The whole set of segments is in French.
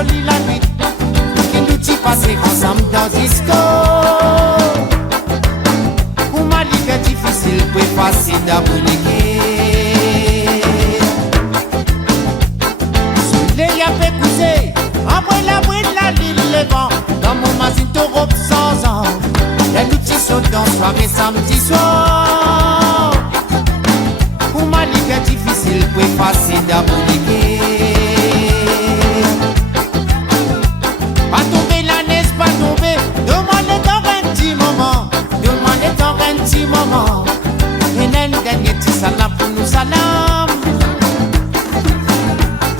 jolie la nuit, qui nous t'y passer ensemble dans disco. Pour ma ligue est difficile, pour facile d'abonner. Soleil a fait pousser, après la bruit de la lille le vent, dans mon mazito robe sans ans. Les petits sauts dans soirée samedi soir. Pour ma ligue est difficile, pour facile d'abonner. Pas tomber la neige, pas tomber. Demandez dans un petit moment. Demandez dans un petit moment. Et un dernier petit salam pour nous salam.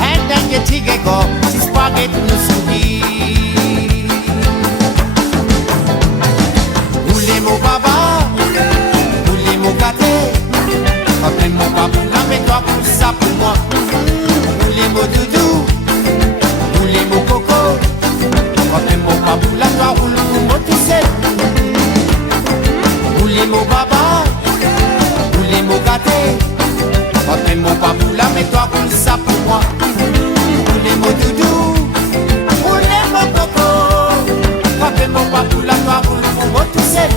Un dernier petit gego, si spaghetti nous sourit. Boulez mon baba, boulez mon gâté. Après mon babou, la mets-toi pour ça pour moi. Boulez mon doudou, boulez mon coco. Après mon babou, la toi roule pour moi tout seul. Boulez mon baba, boulez mon gâté. Après mon babou, la mets-toi pour ça pour moi. Boulez mon doudou, boulez mon coco. Après mon babou, la toi roule pour moi tout seul.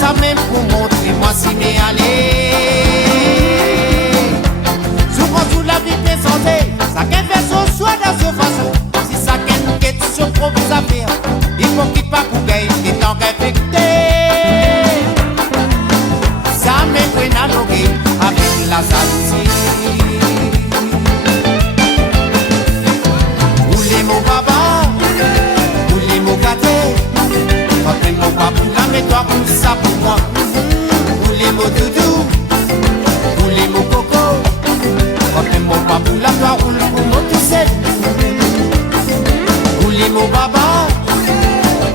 Ça même pour montrer moi si m'est allé. Souvent sous la vie est santé, ça qu'un fait son choix dans son façon. Si ça qu'un quête sur propre affaire, il faut qu'il pas pour gagner des temps infecté. Ça même pour analoguer avec la jalousie. Roulez mon baba, roulez mon gâté. Après mon babou, la mets-toi pour ça pour moi. Boulez mon doudou, boulez mon coco. Après mon babou, la toi roule pour moi tout seul. Boulez mon baba,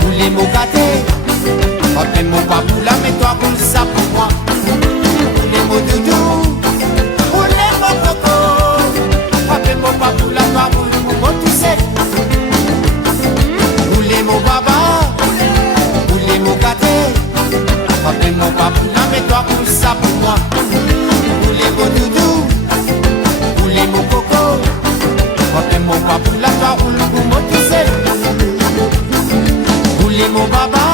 boulez mon gâté. Après mon babou, la mets-toi pour ça pour moi. Boulez mon doudou, boulez mon coco. Après mon babou, la toi roule pour moi tout seul. Boulez mon baba, mon gâté, après mon babou, la mets-toi pour ça pour moi. Boulez mon doudou, boulez mon coco. Après mon babou, la toi roule pour moi tout seul. Boulez mon baba,